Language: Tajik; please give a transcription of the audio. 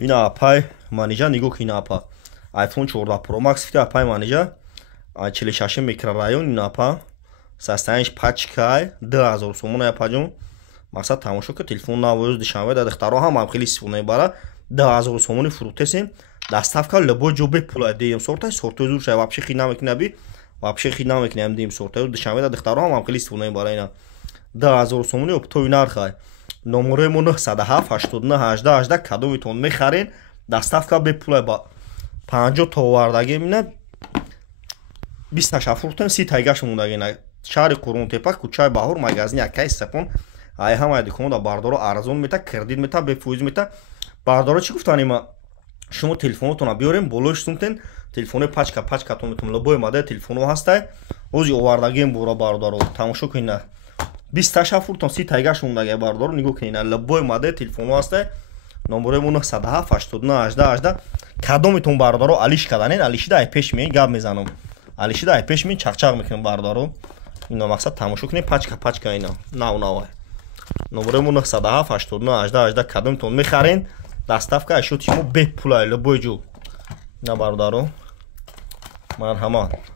Ина апай манижа нигоҳ ин апа iPhone 14 Pro Max фита апай манижа 46 микрорайон ин апа состояниеш пачкай 2000 сомон апаҷон мақсад тамошо ки телефон навоз дишанбе да дихтаро ҳам хеле истифода мебара 2000 сомони фурӯтесем доставка любой ҷо бепулай деем сортай сортой зур шай вообще хид намекунаби вообще хид намекунам деем сортай дишанбе да дихтаро ҳам хеле истифода мебара ина 2000 сомони оптови нархай номеремо 907 89 18 18 кадометон мехарен доставка бепулай ба 50 та овардаги мина 20 фурӯтем 30 тайгаш мондагина шаҳри Қурғонтепа кӯчаи Баҳор магазини Акай Степон ай ҳамаи дуконда бардоро арзон мета кредит мета бефоиз мета бардоро чӣ гуфтанима шумо телефонотона биёрем болои сумтен телефони пачкатон метон любой модель телефоно ҳастай ози овардагием бора бардоро тамошо кунина 20 фуртон 30 тайгаш мондаги бардоро нигоҳ кунина любой модель телефоно ҳастай номеремо 907 89 18 18 кадометон бардоро алиш каданен алишида ай пеш меен гап мезанам алишида ай пеш меен чақчақ мекунем бардоро ино мақсад тамошо кунем пачка ина навай номеремо 907 89 18 18 кадометон мехарен доставка шуд шумо бепулай любой ҷо на бардоро марҳамат.